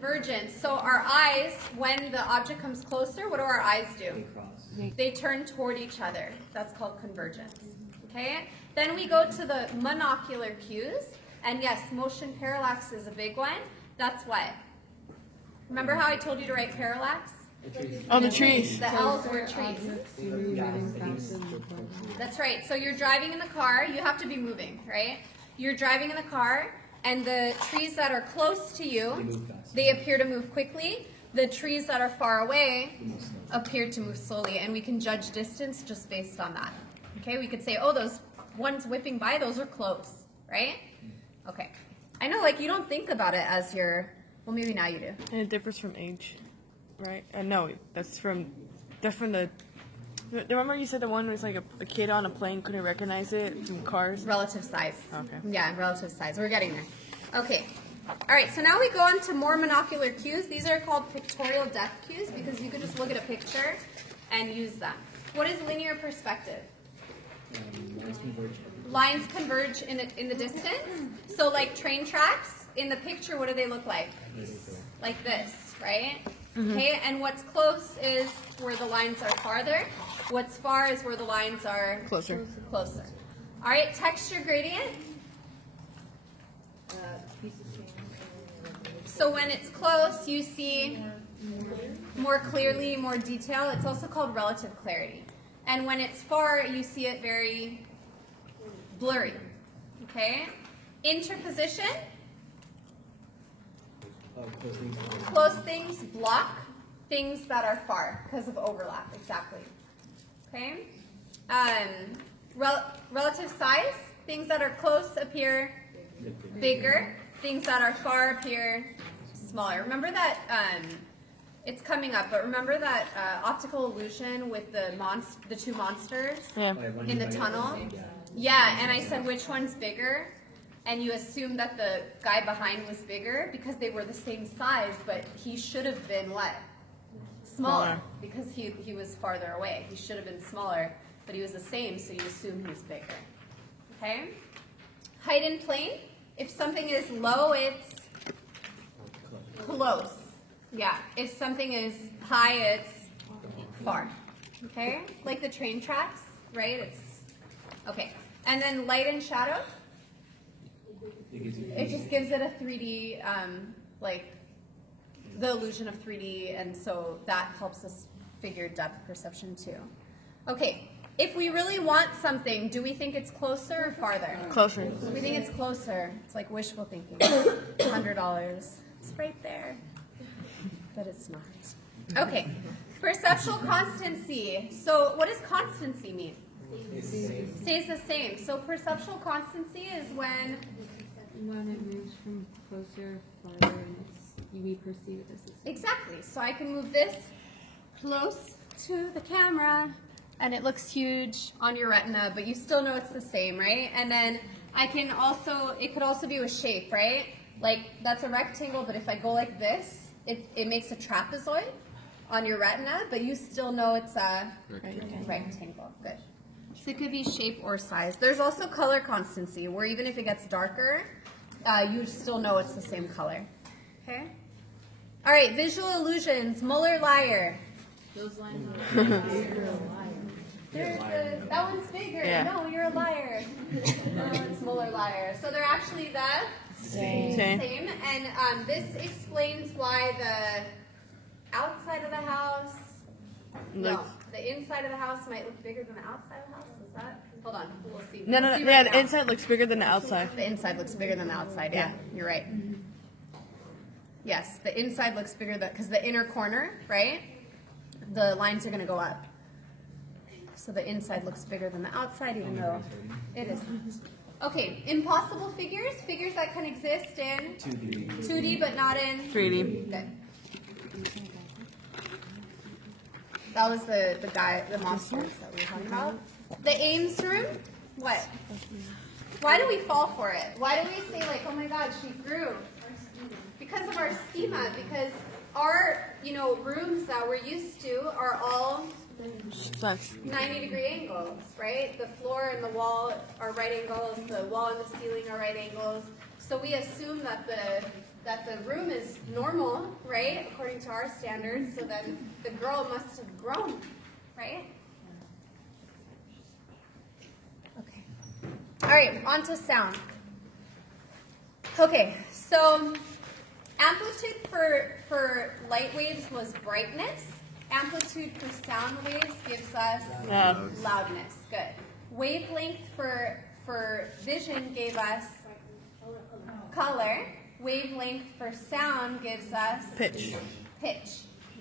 Convergence. So our eyes, when the object comes closer, what do our eyes do? They turn toward each other. That's called convergence. Okay? Then we go to the monocular cues. And yes, motion parallax is a big one. That's what? Remember how I told you to write parallax? Oh, the trees. The L's were trees. That's right. So you're driving in the car. You have to be moving, right? You're driving in the car, and the trees that are close to you, they appear to move quickly. The trees that are far away appear to move slowly, and we can judge distance just based on that. Okay, we could say, oh, those ones whipping by, those are close, right? Okay. I know, like, you don't think about it as your, well, maybe now you do. And it differs from age, right? No, that's from the, remember you said the one was like a kid on a plane couldn't recognize it from cars? Relative size. Okay. Yeah, relative size. We're getting there. Okay. All right, so now we go on to more monocular cues. These are called pictorial depth cues because you can just look at a picture and use them. What is linear perspective? Lines converge in the distance. So like train tracks, in the picture, what do they look like? Like this, right? Okay, and what's close is where the lines are farther. What's far is where the lines are Closer. Closer. All right, texture gradient. So when it's close, you see more clearly, more detail. It's also called relative clarity. And when it's far, you see it very blurry. Okay? Interposition. Close things block things that are far because of overlap. Exactly. Okay? Relative size. Things that are close appear bigger. Things that are far appear smaller. Remember that, it's coming up, but remember that optical illusion with the two monsters in the tunnel? Yeah, and I said which one's bigger? And you assumed that the guy behind was bigger because they were the same size, but he should have been what? Smaller. Because he was farther away. He should have been smaller, but he was the same, so you assume he was bigger. Okay? Height and plane. If something is low, it's close. Yeah. If something is high, it's far. Okay? Like the train tracks, right? It's okay. And then light and shadow. It just gives it a 3D, like the illusion of 3D, and so that helps us figure depth perception too. Okay. If we really want something, do we think it's closer or farther? Closer. We think it's closer. It's like wishful thinking. $100. It's right there. But it's not. Okay. Perceptual constancy. So what does constancy mean? Stays the same. So perceptual constancy is when it moves from closer, farther, and we perceive it as the same. Exactly. So I can move this close to the camera, and it looks huge on your retina, but you still know it's the same, right? And then it could also be with shape, right? Like, that's a rectangle, but if I go like this, it makes a trapezoid on your retina, but you still know it's a rectangle. Good. So it could be shape or size. There's also color constancy, where even if it gets darker, you still know it's the same color. Okay? All right, visual illusions, Muller-Lyer. Those lines are that one's bigger. Yeah. No, you're a liar. No, it's Muller-Lyer. So they're actually the same. And this explains why the outside of the house, the inside of the house might look bigger than the outside of the house. Is that? Hold on, we'll see. No, the inside looks bigger than the outside. The inside looks bigger than the outside. Yeah, you're right. Yes, the inside looks bigger because the inner corner, right? The lines are going to go up. So the inside looks bigger than the outside, even though it isn't. Okay, impossible figures, figures that can exist in 2D but not in 3D. Good. That was the monsters that we were talking about. The Ames room, what? Why do we fall for it? Why do we say like, oh my God, she grew? Because of our schema, because our, rooms that we're used to are all 90-degree angles, right? The floor and the wall are right angles. The wall and the ceiling are right angles. So we assume that the room is normal right? According to our standards. So then the girl must have grown, right? Okay. All right, on to sound. Okay, so amplitude for light waves was brightness. Amplitude for sound waves gives us loudness. Good. Wavelength for vision gave us color. Wavelength for sound gives us Pitch. pitch.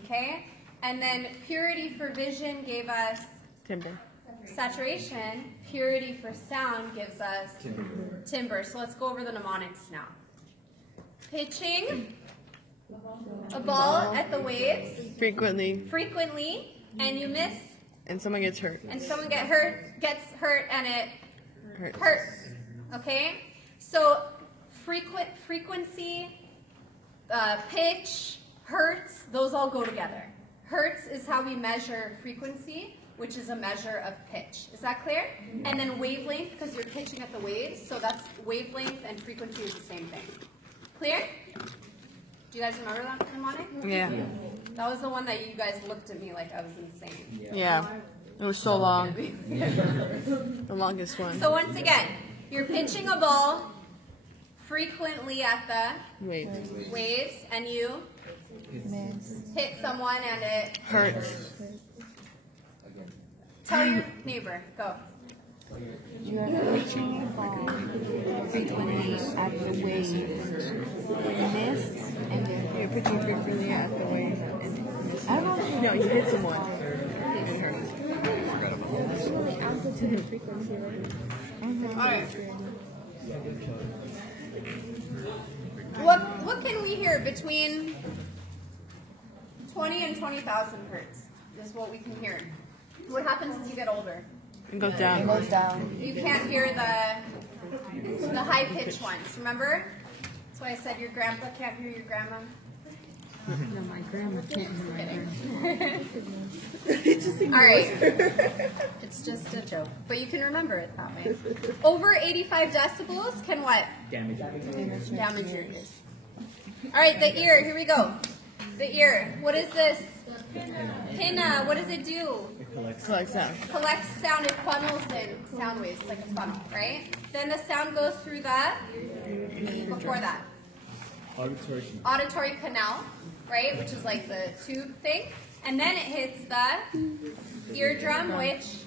Okay? And then purity for vision gave us Timber. saturation. Purity for sound gives us timbre. So let's go over the mnemonics now. Pitching a ball at the waves frequently, and you miss, and someone gets hurt. and someone gets hurt, and it hurts. Okay? So frequency, pitch, hertz, those all go together. Hertz is how we measure frequency, which is a measure of pitch. Is that clear? And then wavelength, because you're pitching at the waves, so that's wavelength and frequency is the same thing. Clear? Do you guys remember that mnemonic? Yeah. That was the one that you guys looked at me like I was insane. Yeah. It was so long. The longest one. So once again, you're pitching a ball frequently at the waves, and you hit someone and it hurts. Tell your neighbor. Go. You are pitching a ball frequently at the waves. Miss, and then You're pitching frequently at the waves and miss. I don't know. No, you hit someone. It hurts. The amplitude and frequency, right? Alright. What can we hear between 20 and 20,000 hertz? Is what we can hear. What happens as you get older? It goes down. It goes down. You can't hear the high pitched ones. Remember? That's why I said your grandpa can't hear your grandma. No, my grandma can't hear my grandma. All right. It's just a joke, but you can remember it that way. Over 85 decibels can what? Damage your ears. All right, the ear. Here we go. The ear. What is this? Pinna. What does it do? Collect sound. Collects sound. It funnels in sound waves like a funnel, right? Then the sound goes through the, before that, auditory canal, right? Which is like the tube thing. And then it hits the eardrum, which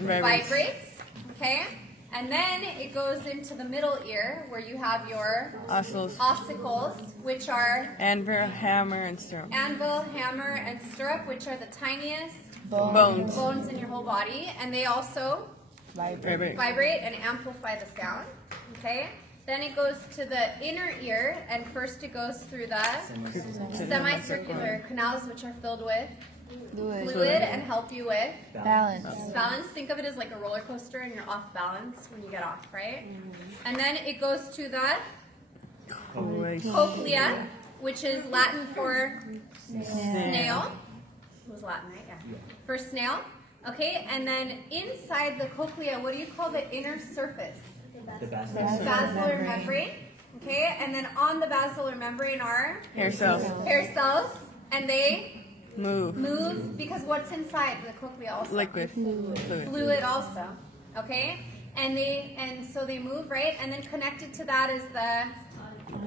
vibrates, okay? And then it goes into the middle ear where you have your ossicles, which are anvil, hammer, and stirrup. Anvil, hammer, and stirrup, which are the tiniest bones in your whole body. And they also vibrate and amplify the sound, okay? Then it goes to the inner ear, and first it goes through the semicircular canals, which are filled with fluid and help you with balance. Think of it as like a roller coaster, and you're off balance when you get off, right? And then it goes to the cochlea, which is Latin for snail. It was Latin, right? Yeah. For snail. Okay, and then inside the cochlea, what do you call the inner surface? The Basilar membrane. Okay, and then on the basilar membrane are hair cells. And they move because what's inside the cochlea also? Liquid. Fluid also. Okay, and so they move, right? And then connected to that is the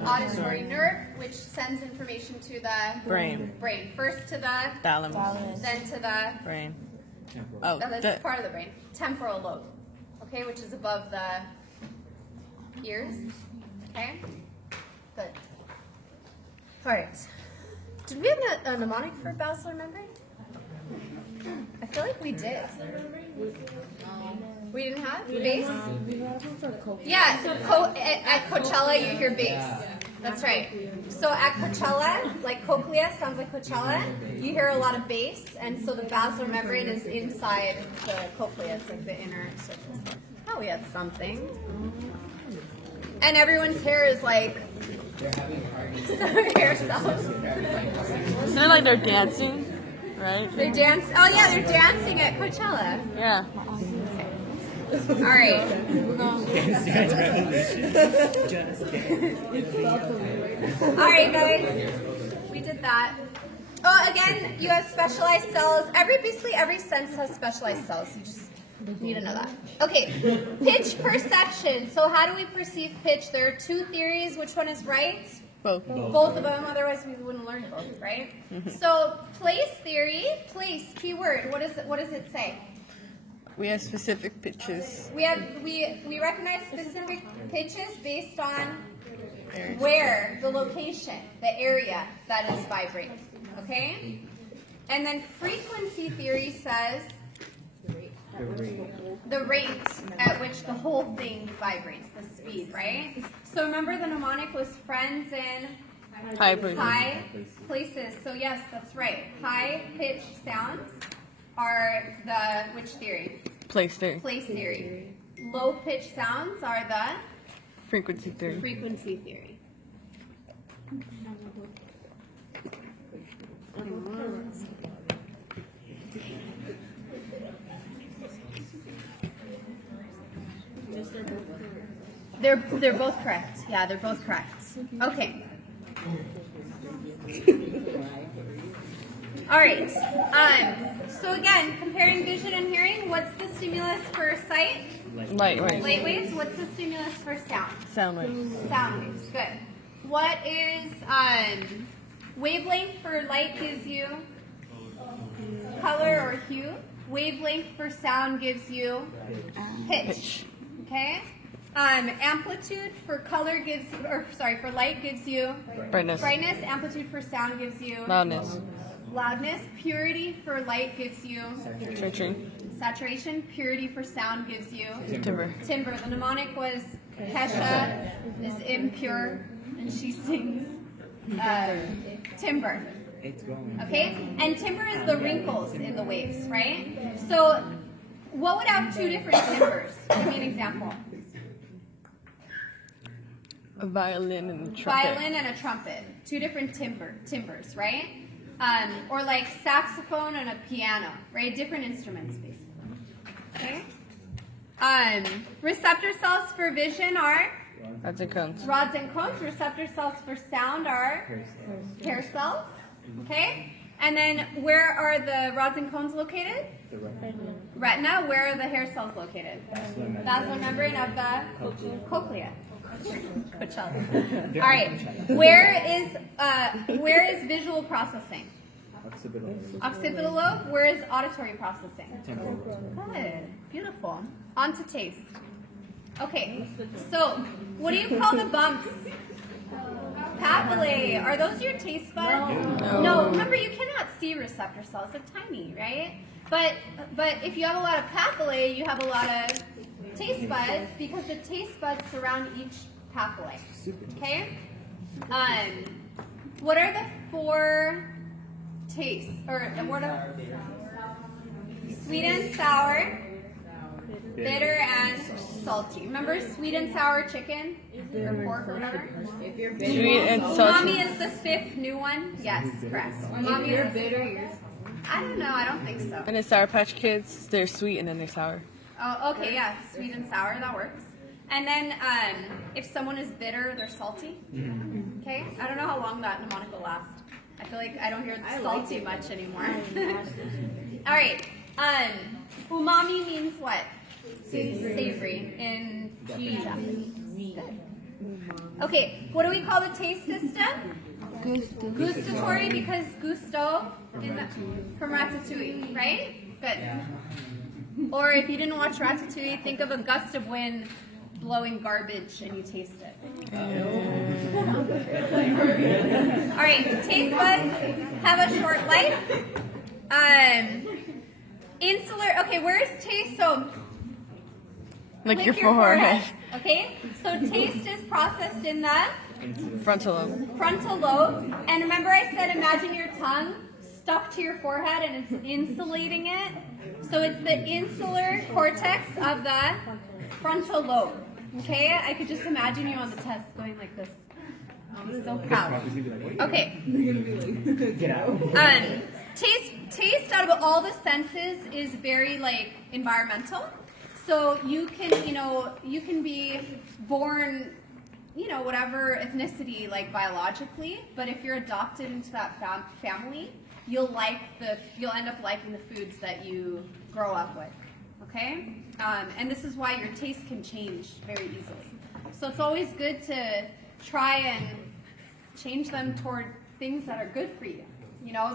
auditory nerve, which sends information to the brain. First to the thalamus. Then to the brain. That's part of the brain. Temporal lobe. Okay, which is above the ears. Okay? Good. Alright. Did we have a mnemonic for basilar membrane? I feel like we did. We didn't have? Bass? Yeah, at Coachella you hear bass. That's right. So at Coachella, like cochlea sounds like Coachella, you hear a lot of bass, and so the basilar membrane is inside the cochlea. It's like the inner surface. Oh, we had something. And everyone's hair is like hair cells. Isn't it like they're dancing, right? They're dancing. Oh yeah, they're dancing at Coachella. Yeah. All right. All right, guys. We Oh, again, you have specialized cells. Basically every sense has specialized cells. You just need to know that. Okay, pitch perception. So how do we perceive pitch? There are two theories. Which one is right? Both. Both of them, otherwise we wouldn't learn both, right? So place theory, place, keyword, what does it say? We have specific pitches. We recognize specific pitches based on where, the location, the area that is vibrating, okay? And then frequency theory says the rate at which the whole thing vibrates, the speed, right? So remember the mnemonic was friends in High places. So yes, that's right. High pitched sounds are which theory? Place theory. Place theory. Low pitched sounds are the Frequency theory. frequency theory. They're both correct. Yeah, they're both correct. Okay. All right. So again, comparing vision and hearing, what's the stimulus for sight? Light waves. Light waves. What's the stimulus for sound? Sound waves. Sound waves. Good. What is wavelength for light gives you color or hue? Wavelength for sound gives you pitch. Okay. Amplitude for color for light gives you Brightness. brightness. Amplitude for sound gives you Loudness. loudness. Purity for light gives you Saturation. saturation. Purity for sound gives you Timbre. timbre. The mnemonic was Kesha is impure and she sings timbre. Okay? And timbre is the wrinkles in the waves, right? So what would have two different timbres? Give me an example. A violin and a trumpet. Violin and a trumpet. Two different timbres, right? Or like saxophone and a piano, right? Different instruments, basically. Okay? Receptor cells for vision are Rods and cones. rods and cones. Receptor cells for sound are hair cells. Okay? And then where are the rods and cones located? Retina. Where are the hair cells located? Basal membrane of the cochlea. Good job. All right. Where is visual processing? Occipital lobe. Where is auditory processing? Good. Beautiful. On to taste. Okay. So, what do you call the bumps? Papillae. Are those your taste buds? No. Remember, you cannot see receptor cells. They're tiny, right? But if you have a lot of papillae, you have a lot of taste buds because the taste buds surround each papillae. Okay? What are the four tastes? Or what are sweet and sour, bitter and salty. Remember sweet and sour chicken or pork or whatever? Sweet and salty. Umami is the fifth new one. Yes, correct. Umami is bitter. I don't know. I don't think so. And the Sour Patch Kids, they're sweet and then they're sour. Oh, okay, yeah, sweet and sour, that works. And then if someone is bitter, they're salty. Okay, I don't know how long that mnemonic will last. I feel like I don't hear salty much anymore. All right, umami means what? Savory in Japanese. Okay, what do we call the taste system? Gustatory, because gusto from Ratatouille, right? Good. Or if you didn't watch Ratatouille, think of a gust of wind blowing garbage and you taste it. All right, taste buds have a short life. Insular, okay, where's taste? So, Like your click forehead. Okay, so taste is processed in the Frontal lobe. frontal lobe. And remember I said imagine your tongue stuck to your forehead and it's insulating it. So it's the insular cortex of the frontal lobe. Okay, I could just imagine you on the test going like this. I'm so proud. Okay. Taste out of all the senses is very like environmental. So you can be born, whatever ethnicity, like biologically, but if you're adopted into that family, you'll end up liking the foods that you grow up with, okay? And this is why your taste can change very easily. So it's always good to try and change them toward things that are good for you,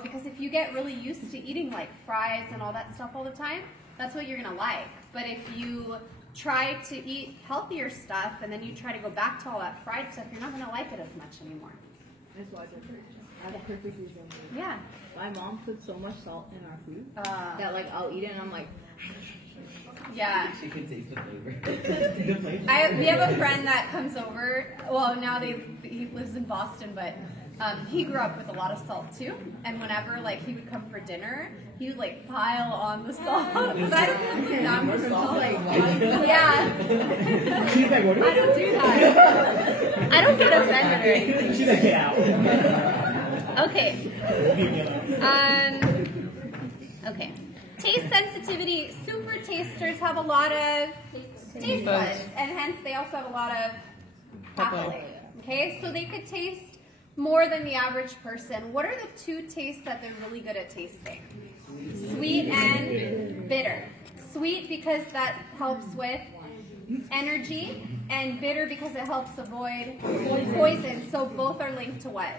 because if you get really used to eating like fries and all that stuff all the time, that's what you're gonna like. But if you try to eat healthier stuff and then you try to go back to all that fried stuff, you're not gonna like it as much anymore. That's why I have perfect example. Yeah. My mom puts so much salt in our food that like I'll eat it and I'm like, yeah. She can taste the flavor. We have a friend that comes over. Well, now he lives in Boston, but he grew up with a lot of salt too. And whenever like he would come for dinner, he would like pile on the salt. Because I don't know if that was salt. Yeah. She's like, what? I don't do that. I don't get offended or anything. She's like, get out. Okay. Okay. Taste sensitivity. Super tasters have a lot of taste buds, and hence they also have a lot of palate. Okay, so they could taste more than the average person. What are the two tastes that they're really good at tasting? Sweet and bitter. Sweet because that helps with energy, and bitter because it helps avoid poison. So both are linked to what?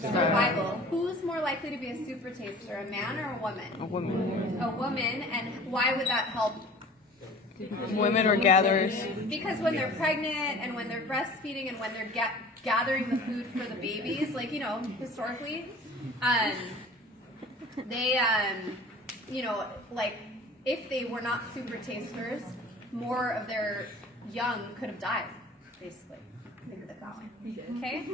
Survival. Who's more likely to be a super taster, a man or a woman? A woman. A woman, and why would that help? Women are gatherers. Because when they're pregnant and when they're breastfeeding and when they're gathering the food for the babies, like, historically, they, like, if they were not super tasters, more of their young could have died, basically. Think of it that way. Okay?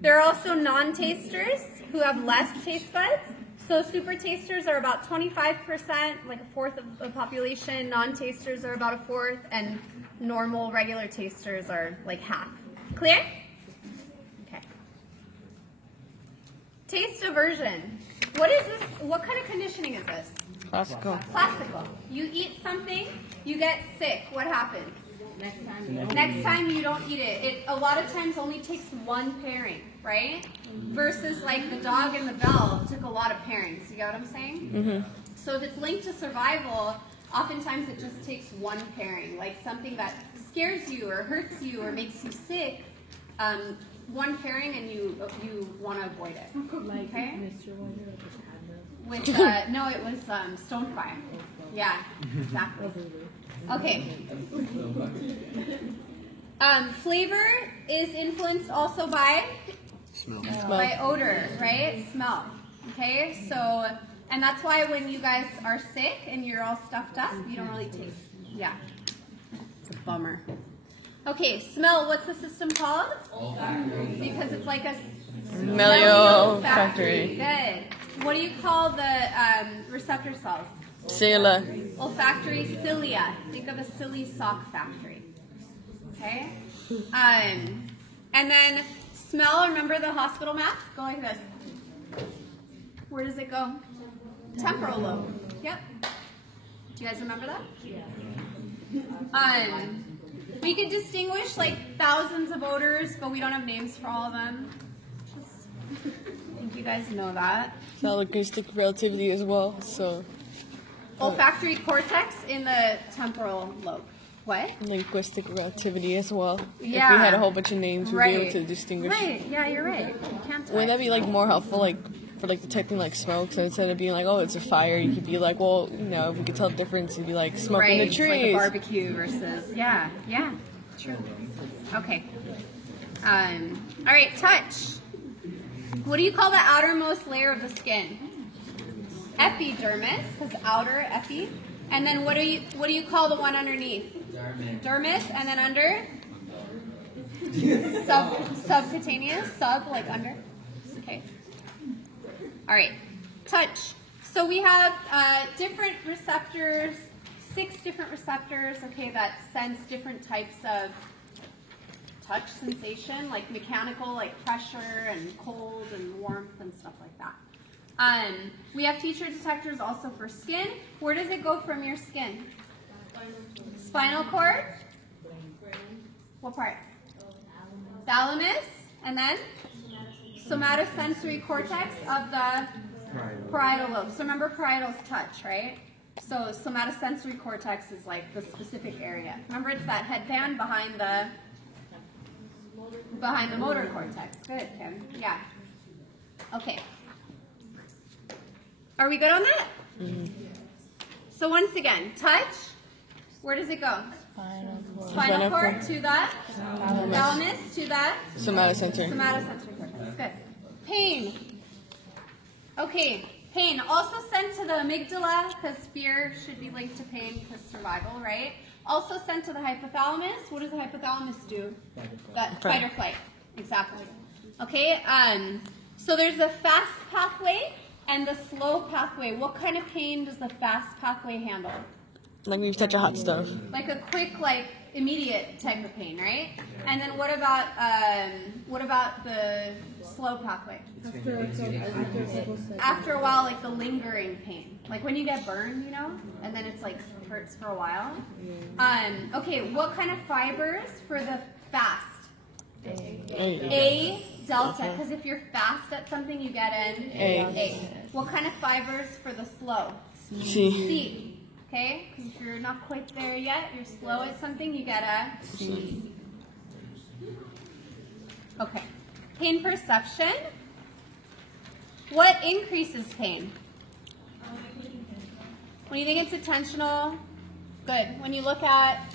There are also non-tasters who have less taste buds. So super tasters are about 25%, like a fourth of the population. Non-tasters are about a fourth, and normal, regular tasters are like half. Clear? Okay. Taste aversion. What is this? What kind of conditioning is this? Classical. Classical. You eat something, you get sick. What happens? Next time you don't eat it. It a lot of times only takes one pairing, right? Versus like the dog and the bell took a lot of pairings. You get what I'm saying? Mm-hmm. So if it's linked to survival, oftentimes it just takes one pairing, like something that scares you or hurts you or makes you sick. One pairing and you want to avoid it. Okay? With no, it was Stonefire. Yeah, exactly. Okay. Flavor is influenced also by Smell. by odor, right? Smell. Okay, so and that's why when you guys are sick and you're all stuffed up, you don't really taste. Yeah, it's a bummer. Okay, smell. What's the system called? Olfactory. Because it's like a Smell factory. Good. What do you call the receptor cells? Cilia. Olfactory cilia. Think of a silly sock factory. Okay? And then smell, remember the hospital maps? Go like this. Where does it go? Temporal lobe. Yep. Do you guys remember that? Yeah. We could distinguish like thousands of odors, but we don't have names for all of them. I think you guys know that. It's not linguistic relativity as well, so. Olfactory cortex in the temporal lobe. What? Linguistic relativity as well. Yeah. If we had a whole bunch of names, we'd be able to distinguish. Right, yeah, you're right. You can't Wouldn't that be like more helpful, like for like detecting like smoke? So instead of being like, oh, it's a fire, you could be like, well, if we could tell the difference, you'd be like smoke in the trees. Like a barbecue versus yeah, true. Okay. All right, touch. What do you call the outermost layer of the skin? Epidermis, because outer epi. And then what do you call the one underneath? Dermis, and then under? Subcutaneous, like under. Okay. All right. Touch. So we have different receptors, 6 different receptors, okay, that sense different types of touch sensation, like mechanical, like pressure and cold and warmth and stuff like that. We have feature detectors also for skin. Where does it go from your skin? Spinal cord? What part? thalamus, and then somatosensory cortex of the parietal lobe. So remember, parietal is touch, right? So somatosensory cortex is like the specific area. Remember, it's that headband behind the motor cortex. Good, Kim. Yeah. Okay. Are we good on that? Mm-hmm. So once again, touch. Where does it go? Spinal Spinal cord cord. to the thalamus to the Somatosensory. somatosensory cortex. Good. Pain. Okay. Pain. Also sent to the amygdala because fear should be linked to pain because survival, right? Also sent to the hypothalamus. What does the hypothalamus do? Fight or flight. Exactly. Okay. So there's the fast pathway and the slow pathway. What kind of pain does the fast pathway handle? Like when you touch a hot stove. Like a quick, like immediate type of pain, right? And then what about the slow pathway? After a while, like the lingering pain, like when you get burned, you know, and then it's like hurts for a while. Okay, what kind of fibers for the fast? A delta, because if you're fast at something, you get an A. What kind of fibers for the slow? C. Okay, because if you're not quite there yet, you're slow at something, you get a C. Okay, pain perception. What increases pain? When you think it's attentional, good. When you look at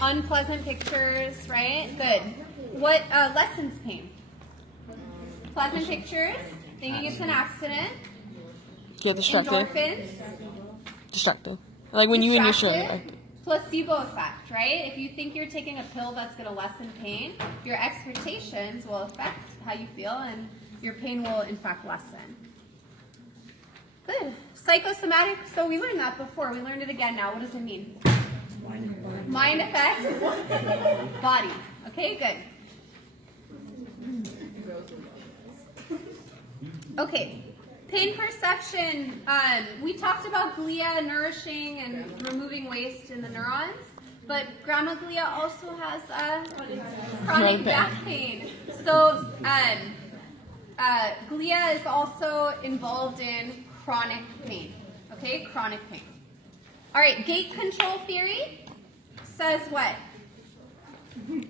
unpleasant pictures, right? Good. What lessens pain? Pleasant pictures, thinking it's an accident. Get distracted. Endorphins. Distracted. Like when you and your show. Distracted. Placebo effect, right? If you think you're taking a pill that's going to lessen pain, your expectations will affect how you feel, and your pain will, in fact, lessen. Good. Psychosomatic, so we learned that before. We learned it again now. What does it mean? Mind effects. Body. Okay, good. Okay. Pain perception. We talked about glia nourishing and removing waste in the neurons, but grandma glia also has chronic back pain. So glia is also involved in chronic pain. Okay, chronic pain. All right, gate control theory says what?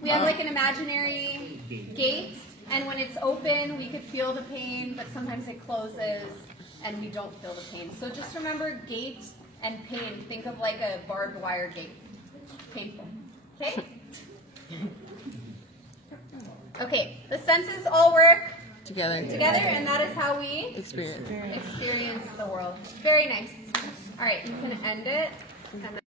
We have like an imaginary gate, and when it's open, we could feel the pain, but sometimes it closes, and we don't feel the pain. So just remember gate and pain. Think of like a barbed wire gate. Painful. Okay? Okay, the senses all work Together, and that is how we experience experience the world. Very nice. All right, you can end it. And then